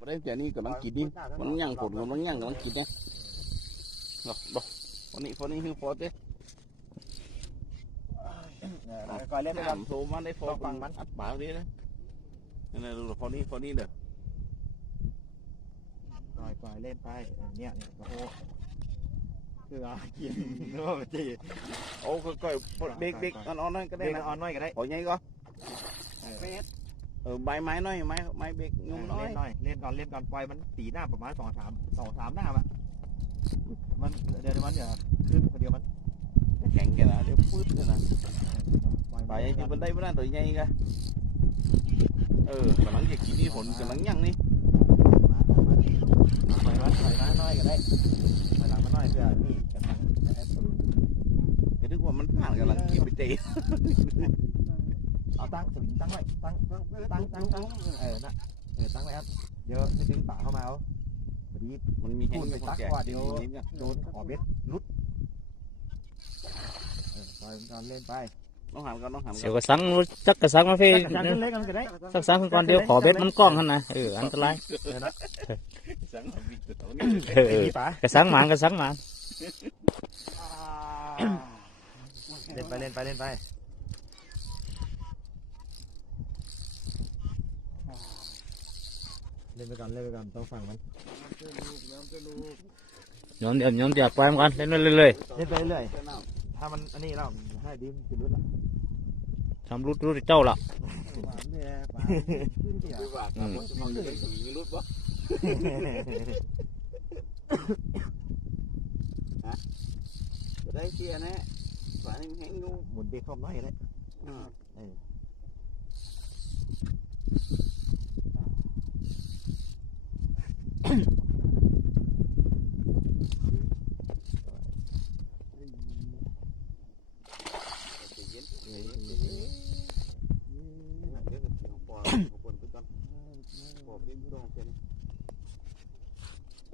บ่ได้แต่นี่กำลังกินนี่มันย่างผลกำลังย่างกำลังกินนะดอกดอกวันนี้วันนี้คือพอเด้ก่อนเล่นไปก่อนโทรมาได้พอต้องฟังมันอัดปากดีนะนั่นแหละดูพอนี้พอนี้เด้อปล่อยปล่อยเล่นไปเออเนี่ยเนี่ยโอ้โหคือเอากินนึกว่ามันจะโอ้ค่อยๆเบรกเบรกอ่อนๆนั่นก็ได้เล่นนะออนน้อยก็ได้ขอใหญ่ก็เออ เออใบไม้น้อยไม้ไม้เบรกยุ่งน้อย เล่นน้อยเล่นก่อนเล่นก่อนปล่อยมันตีหน้าประมาณสองสามสองสามหน้าอะมันเดี๋ยวมันเดี๋ยวขึ้นคนเดียวมันแข็งแค่นะเดี๋ยวปื๊ดเลยนะปล่อยไปที่บันไดบันไดตัวใหญ่กะเออกำลังจะกินนี่ผลกำลังย่างนี่ปล่อยมันปล่อยมันน้อยก็ได้ปล่อยหลังมันน้อยเพื่อนี่กำลังแอปสูจะนึกว่ามันผ่านกำลังกินไปเตะเอา ตั้งสวิงตั้งไว้ตั้งตั้งตั้งตั้งตั้งเออนะเออตั้งไว้ครับเดี๋ยวจะดึงป่าเข้ามาเอาพอดีมันมีแห้งพูดไปซักกว่าเดี๋ยวนิดเนี่ยโดนขอเบ็ดลุดเออปล่อยมันก่อนเล่นไปน้องหันกันน้องหันเสียวกระสังจักกระสังมาเฟจักรจันทร์เล็กกันก็ได้สักสังก่อนเดี๋ยวขอเบ็ดมันกล้องหันนะเอออันตรายสังหวิกตัวนี้เออเออตีป่ากระสังหมานกระสังหมานเล่นไปเล่นไปเล่นไป ล่นไปก่อนเล่นไปก่อนต้องฟังมันย้อนเดี๋ยวย้อนเดี๋ยวปล่อยมันก่อนเล่นไปเรื่อยเล่นไปเรื่อยถ้ามันอันนี้เราให้ดิมกินรุ่นละๆทำรุดรุดเจ้าละคือว่าครับมันจะเป็นสีรุดวะจะได้เชียร์นะฝ่ายแห้งดูหมุนเบรกเข้าน้อยเลยเย็นเย็นเย็นเดี๋ยวจะปล่อยคนไปก่ อนบอกเป็นผู้ต้องเป็น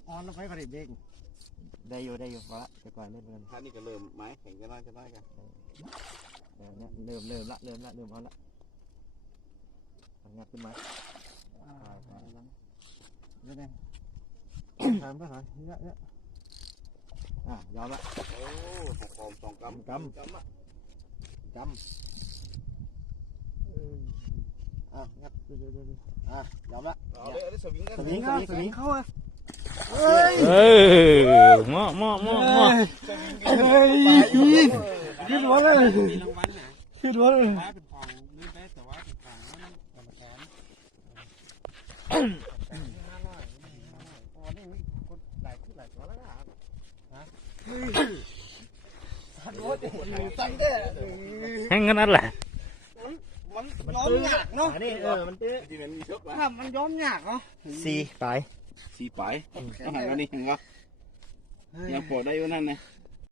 ออนแล้วไปก็ได้เบรกได้อยู่ได้อยู่พอละจะก่อนเล่นกันท่านี่ก็เริ่มไม้แข็งจะน้อยจะน้อยกันเออเนี่ยเริ่มเริ่มละเริ่มละเริ่มเอาละงัดขึ้นมาเรื่อย ๆทำไปหาเยอะเยอะอะยอมละโอ้หอมสองกำกำกำอะกำอะงัดเรื่อยๆอะยอมละเอาเลยเอาเลยสวิงกันสวิงสวิงสวิงเข้าอะเออเหมาะเหมาะเหมาะเหมาะเฮ้ยขึ้นหัวเลยมีรางวัลนะขึ้นหัวเลย ว่าเป็นของนี่ได้แต่ว่าเป็นของนั่นกรรมการห้าร้อยโอ้นี่มีคน หลายที่หลายตัวแล้วนะครับฮะโอ้ยตั้งแต่แห้งขนาดแหละมันย้อมหยากเนาะอันนี้เออมันตื้อที่นั่นมีชกนะถ้ามันย้อมหยากเนาะสี่ปลายสีปลายต้องหันกันนี่เห็นปะยังปวดได้อยู่นั่นนะเ